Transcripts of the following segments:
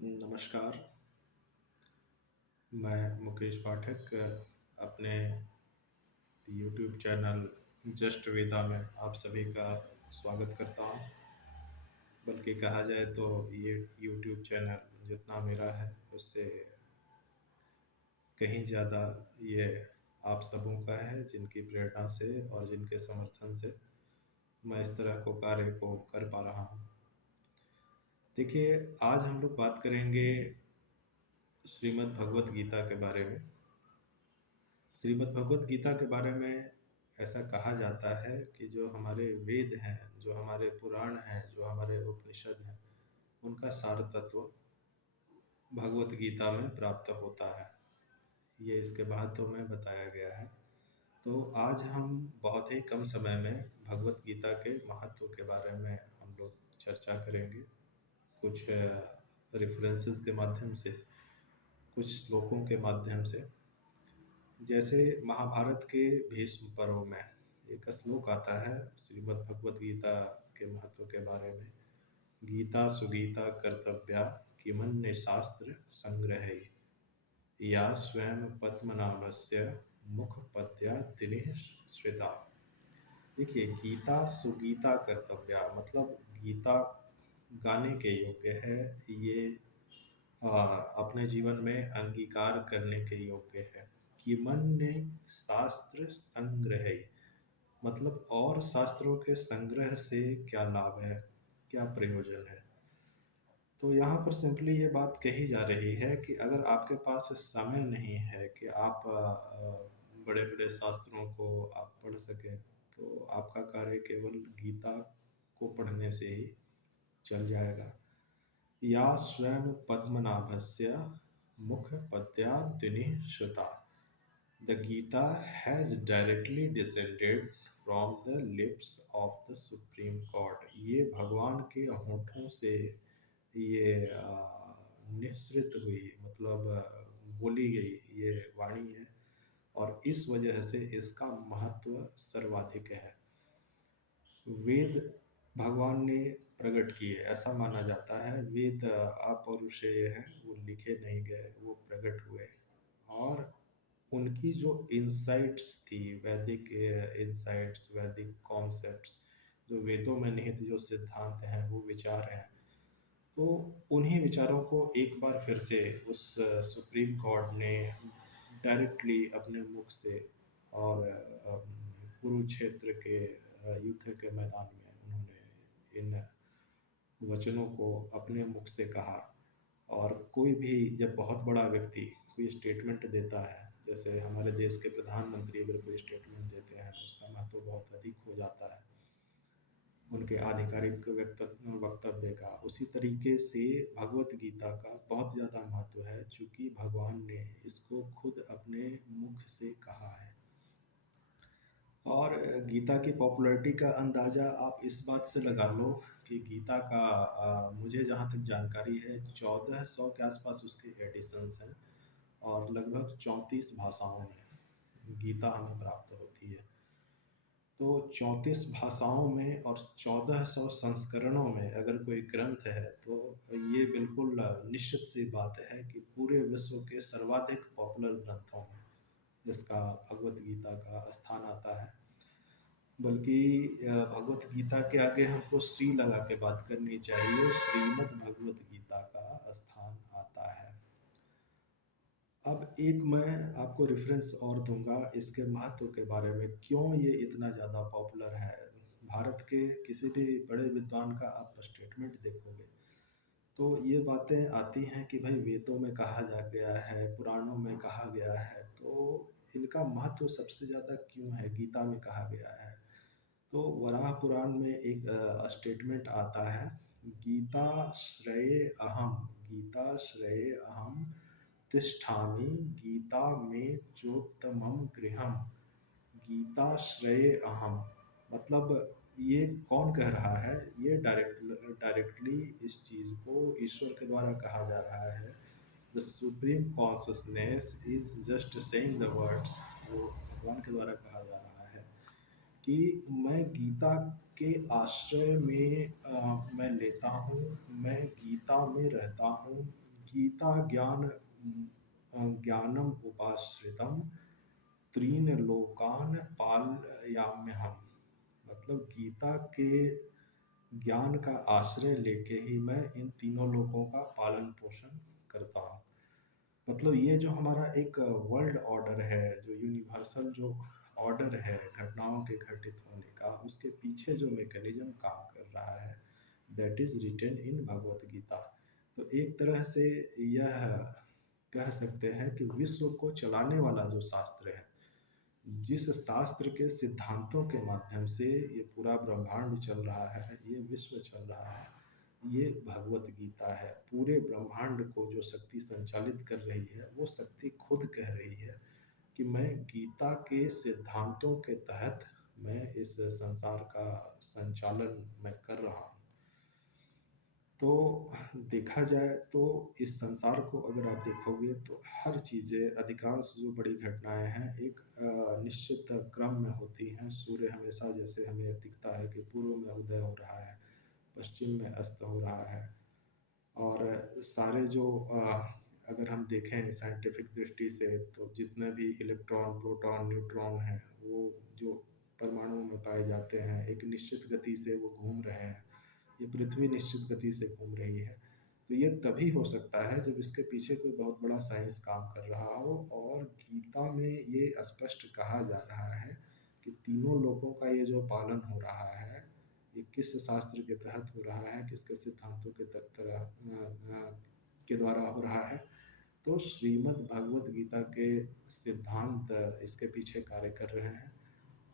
नमस्कार, मैं मुकेश पाठक अपने यूट्यूब चैनल जस्ट वेदा में आप सभी का स्वागत करता हूँ। बल्कि कहा जाए तो ये यूट्यूब चैनल जितना मेरा है उससे कहीं ज़्यादा ये आप सबों का है, जिनकी प्रेरणा से और जिनके समर्थन से मैं इस तरह को कार्य को कर पा रहा हूँ। देखिए, आज हम लोग बात करेंगे श्रीमद् भगवत गीता के बारे में। श्रीमद् भगवत गीता के बारे में ऐसा कहा जाता है कि जो हमारे वेद हैं, जो हमारे पुराण हैं, जो हमारे उपनिषद हैं, उनका सार तत्व भगवत गीता में प्राप्त होता है। ये इसके महत्व में बताया गया है। तो आज हम बहुत ही कम समय में भगवत गीता के महत्व के बारे में हम लोग चर्चा करेंगे। कुछ रेफरेंसेस के माध्यम से, कुछ श्लोकों के माध्यम से। जैसे महाभारत के भीष्म पर्व में एक श्लोक आता है श्रीमद् भगवत गीता के महत्व के बारे में। गीता सुगीता कर्तव्या किमन्य शास्त्र संग्रह या स्वयं पद्मनाभस्य मुख पद्या दिने श्रिता। देखिए, गीता सुगीता कर्तव्या मतलब गीता गाने के योग्य है। ये अपने जीवन में अंगीकार करने के योग्य है। कि मन ने शास्त्र संग्रह मतलब और शास्त्रों के संग्रह से क्या लाभ है, क्या प्रयोजन है। तो यहाँ पर सिंपली ये बात कही जा रही है कि अगर आपके पास समय नहीं है कि आप बड़े बड़े शास्त्रों को आप पढ़ सकें, तो आपका कार्य केवल गीता को पढ़ने से ही चल जाएगा। या स्वयं पद्मनाभस्य मुख पद्यादिनी श्रुता। The Gita has directly descended from the lips of the Supreme Court. ये भगवान के होठों से ये निःसृत हुई मतलब बोली गई ये वाणी है, और इस वजह से इसका महत्व सर्वाधिक है। वेद भगवान ने प्रकट किए, ऐसा माना जाता है। वेद अपौरुषेय हैं, वो लिखे नहीं गए, वो प्रकट हुए। और उनकी जो इंसाइट्स थी, वैदिक इंसाइट्स, वैदिक कॉन्सेप्ट्स, जो वेदों में निहित जो सिद्धांत हैं, वो विचार हैं, तो उन्हीं विचारों को एक बार फिर से उस सुप्रीम कोर्ट ने डायरेक्टली अपने मुख से और कुरुक्षेत्र के युद्ध के मैदान में उन्होंने इन वचनों को अपने मुख से कहा। और कोई भी जब बहुत बड़ा व्यक्ति कोई स्टेटमेंट देता है, जैसे हमारे देश के प्रधानमंत्री अगर कोई स्टेटमेंट देते हैं, उसका महत्व बहुत अधिक हो जाता है उनके आधिकारिक वक्तव्य का। उसी तरीके से भगवत गीता का बहुत ज़्यादा महत्व है, चूँकि भगवान ने इसको खुद अपने मुख से कहा है। और गीता की पॉपुलैरिटी का अंदाज़ा आप इस बात से लगा लो कि गीता का मुझे जहाँ तक जानकारी है 1400 के आसपास उसके एडिशंस हैं, और लगभग 34 भाषाओं में गीता हमें प्राप्त होती है। तो 34 भाषाओं में और 1400 संस्करणों में अगर कोई ग्रंथ है, तो ये बिल्कुल निश्चित सी बात है कि पूरे विश्व के सर्वाधिक पॉपुलर ग्रंथों में इसका भगवत गीता का स्थान आता है। बल्कि भगवत गीता के आगे हमको श्री लगा के बात करनी चाहिए। श्रीमद् भगवत गीता का स्थान आता है। अब एक मैं आपको रेफरेंस और दूंगा इसके महत्व के बारे में, क्यों ये इतना ज़्यादा पॉपुलर है। भारत के किसी भी बड़े विद्वान का आप स्टेटमेंट देखोगे तो ये बातें आती हैं कि भाई वेदों में कहा जा गया है, पुराणों में कहा गया है, तो इनका महत्व सबसे ज़्यादा क्यों है, गीता में कहा गया है। तो वराह पुराण में एक स्टेटमेंट आता है, गीता श्रेय अहम, गीता श्रेय अहम तिष्ठामि गीता में चोत्तमम गृहम। गीता श्रेय अहम मतलब ये कौन कह रहा है, ये डायरेक्टली इस चीज़ को ईश्वर के द्वारा कहा जा रहा है। The supreme consciousness is just saying the words, वो भगवान के द्वारा कहा जा रहा है कि मैं गीता के आश्रय में मैं लेता हूँ, मैं गीता में रहता हूँ, गीता ज्ञानम उपाश्रितम त्रीन लोकान पालयाम्यहम्। मतलब गीता के ज्ञान का आश्रय लेके ही मैं इन तीनों लोकों का पालन पोषण करता हूँ। मतलब ये जो हमारा एक वर्ल्ड ऑर्डर है, जो यूनिवर्सल जो ऑर्डर है घटनाओं के घटित होने का, उसके पीछे जो मैकेनिज्म काम कर रहा है, that is written in Bhagavad Gita. तो एक तरह से यह कह सकते हैं कि विश्व को चलाने वाला जो शास्त्र है, जिस शास्त्र के सिद्धांतों के माध्यम से ये पूरा ब्रह्मांड चल रहा है, ये विश्व चल रहा है, ये भगवत गीता है। पूरे ब्रह्मांड को जो शक्ति संचालित कर रही है, वो शक्ति खुद कह रही है कि मैं गीता के सिद्धांतों के तहत मैं इस संसार का संचालन मैं कर रहा हूँ। तो देखा जाए तो इस संसार को अगर आप देखोगे तो हर चीज़ें, अधिकांश जो बड़ी घटनाएं हैं, एक निश्चित क्रम में होती हैं। सूर्य हमेशा जैसे हमें दिखता है कि पूर्व में उदय हो रहा है, पश्चिम में अस्त हो रहा है, और सारे जो अगर हम देखें साइंटिफिक दृष्टि से, तो जितने भी इलेक्ट्रॉन, प्रोटॉन, न्यूट्रॉन हैं, वो जो परमाणुओं में पाए जाते हैं, एक निश्चित गति से वो घूम रहे हैं। ये पृथ्वी निश्चित गति से घूम रही है। तो ये तभी हो सकता है जब इसके पीछे कोई बहुत बड़ा साइंस काम कर रहा हो। और गीता में ये स्पष्ट कहा जा रहा है कि तीनों लोगों का ये जो पालन हो रहा है, ये किस शास्त्र के तहत हो रहा है, किसके सिद्धांतों के के द्वारा हो रहा है। तो श्रीमद् भगवत गीता के सिद्धांत इसके पीछे कार्य कर रहे हैं।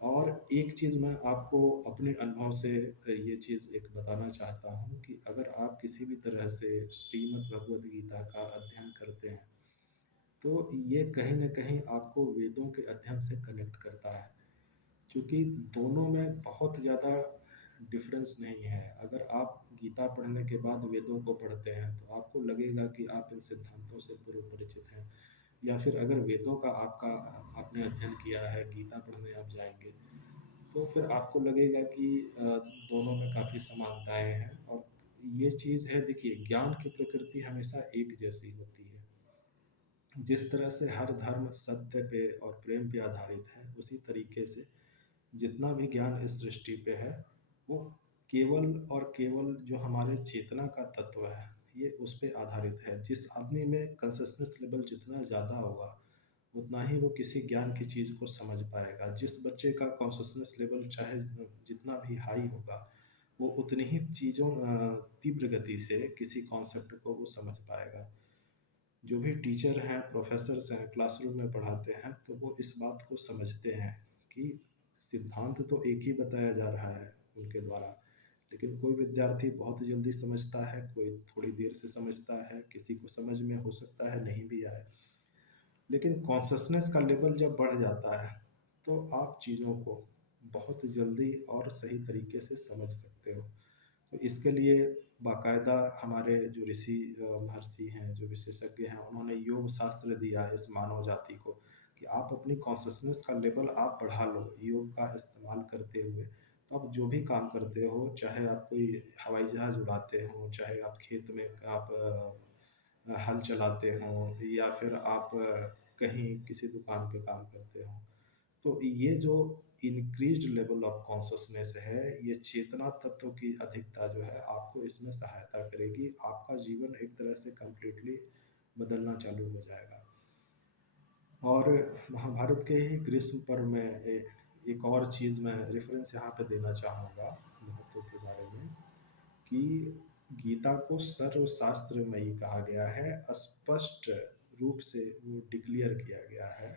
और एक चीज़ मैं आपको अपने अनुभव से ये चीज़ एक बताना चाहता हूँ कि अगर आप किसी भी तरह से श्रीमद् भगवत गीता का अध्ययन करते हैं, तो ये कहीं न कहीं आपको वेदों के अध्ययन से कनेक्ट करता है। क्योंकि दोनों में बहुत ज़्यादा डिफरेंस नहीं है। अगर आप गीता पढ़ने के बाद वेदों को पढ़ते हैं, तो आपको लगेगा कि आप इन सिद्धांतों से पूर्व परिचित हैं। या फिर अगर वेदों का आपने अध्ययन किया है, गीता पढ़ने आप जाएँगे, तो फिर आपको लगेगा कि दोनों में काफ़ी समानताएँ हैं। और ये चीज़ है, देखिए, ज्ञान की प्रकृति हमेशा एक जैसी होती है। जिस तरह से हर धर्म सत्य पे और प्रेम पे आधारित है, उसी तरीके से जितना भी ज्ञान इस सृष्टि पे है, वो केवल और केवल जो हमारे चेतना का तत्व है, ये उस पे आधारित है। जिस आदमी में कॉन्शसनेस लेवल जितना ज़्यादा होगा, उतना ही वो किसी ज्ञान की चीज़ को समझ पाएगा। जिस बच्चे का कॉन्शसनेस लेवल चाहे जितना भी हाई होगा, वो उतनी ही चीज़ों तीव्र गति से किसी कॉन्सेप्ट को वो समझ पाएगा। जो भी टीचर हैं, प्रोफेसर्स हैं, क्लासरूम में पढ़ाते हैं, तो वो इस बात को समझते हैं कि सिद्धांत तो एक ही बताया जा रहा है उनके द्वारा, लेकिन कोई विद्यार्थी बहुत जल्दी समझता है, कोई थोड़ी देर से समझता है, किसी को समझ में हो सकता है नहीं भी आए। लेकिन कॉन्शसनेस का लेवल जब बढ़ जाता है, तो आप चीज़ों को बहुत जल्दी और सही तरीके से समझ सकते हो। तो इसके लिए बाकायदा हमारे जो ऋषि महर्षि हैं, जो विशेषज्ञ हैं, उन्होंने योग शास्त्र दिया इस मानव जाति को कि आप अपनी कॉन्शसनेस का लेवल आप बढ़ा लो योग का इस्तेमाल करते हुए। तो आप जो भी काम करते हो, चाहे आप कोई हवाई जहाज़ उड़ाते हो, चाहे आप खेत में आप हल चलाते हों, या फिर आप कहीं किसी दुकान पे काम करते हो, तो ये जो इंक्रीज्ड लेवल ऑफ कॉन्शसनेस है, ये चेतना तत्व की अधिकता जो है, आपको इसमें सहायता करेगी। आपका जीवन एक तरह से कंप्लीटली बदलना चालू हो जाएगा। और महाभारत के ही ग्रीष्म पर्व में एक और चीज़ मैं रेफरेंस यहाँ पे देना चाहूँगा महत्व के बारे में, कि गीता को सर्वशास्त्रमयी कहा गया है। स्पष्ट रूप से वो डिक्लेयर किया गया है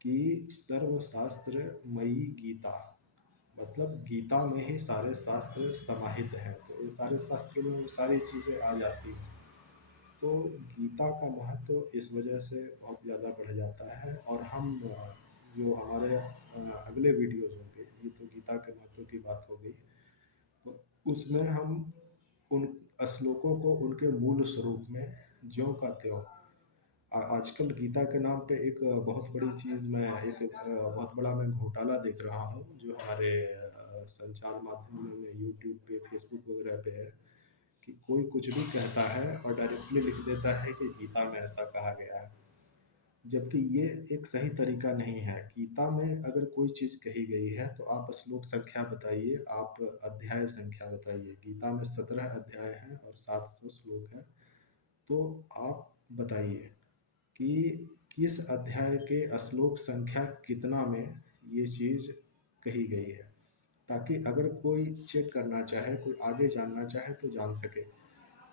कि सर्वशास्त्रमयी गीता, मतलब गीता में ही सारे शास्त्र समाहित हैं। तो इन सारे शास्त्रों में वो सारी चीज़ें आ जाती हैं। तो गीता का महत्व इस वजह से बहुत ज़्यादा बढ़ जाता है। और हम जो हमारे अगले वीडियोज़ होंगे, ये तो गीता के महत्व की बात हो गई, तो उसमें हम उन श्लोकों को उनके मूल स्वरूप में ज्यों का त्यों, आजकल गीता के नाम पे एक बहुत बड़ी चीज़, मैं एक बहुत बड़ा मैं घोटाला देख रहा हूँ, जो हमारे संचार माध्यम में यूट्यूब पे, फेसबुक वगैरह पे है, कि कोई कुछ भी कहता है और डायरेक्टली लिख देता है कि गीता में ऐसा कहा गया है। जबकि ये एक सही तरीका नहीं है। गीता में अगर कोई चीज़ कही गई है तो आप श्लोक संख्या बताइए, आप अध्याय संख्या बताइए। गीता में 17 अध्याय हैं और 700 श्लोक हैं। तो आप बताइए कि किस अध्याय के श्लोक संख्या कितना में ये चीज़ कही गई है, ताकि अगर कोई चेक करना चाहे, कोई आगे जानना चाहे तो जान सके।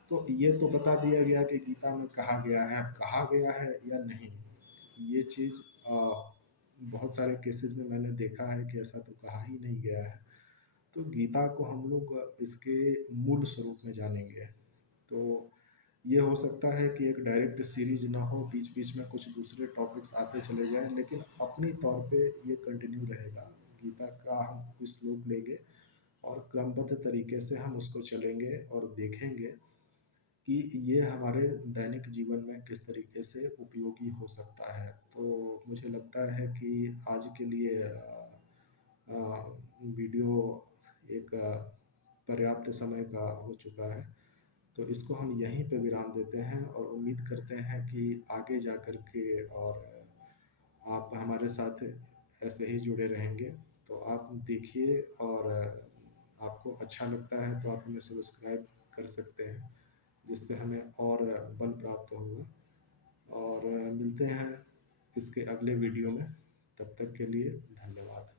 तो ये तो बता दिया गया कि गीता में कहा गया है, अब कहा गया है या नहीं, ये चीज़ बहुत सारे केसेस में मैंने देखा है कि ऐसा तो कहा ही नहीं गया है। तो गीता को हम लोग इसके मूल स्वरूप में जानेंगे। तो ये हो सकता है कि एक डायरेक्ट सीरीज ना हो, बीच-बीच में कुछ दूसरे टॉपिक्स आते चले जाएँ, लेकिन अपनी तौर पे ये कंटिन्यू रहेगा। गीता का हम कुछ श्लोक लेंगे और क्रमबद्ध तरीके से हम उसको चलेंगे और देखेंगे कि ये हमारे दैनिक जीवन में किस तरीके से उपयोगी हो सकता है। तो मुझे लगता है कि आज के लिए वीडियो एक पर्याप्त समय का हो चुका है। तो इसको हम यहीं पे विराम देते हैं और उम्मीद करते हैं कि आगे जा कर के और आप हमारे साथ ऐसे ही जुड़े रहेंगे। तो आप देखिए और आपको अच्छा लगता है तो आप हमें सब्सक्राइब कर सकते हैं, जिससे हमें और बल प्राप्त होगा। और मिलते हैं इसके अगले वीडियो में। तब तक के लिए धन्यवाद।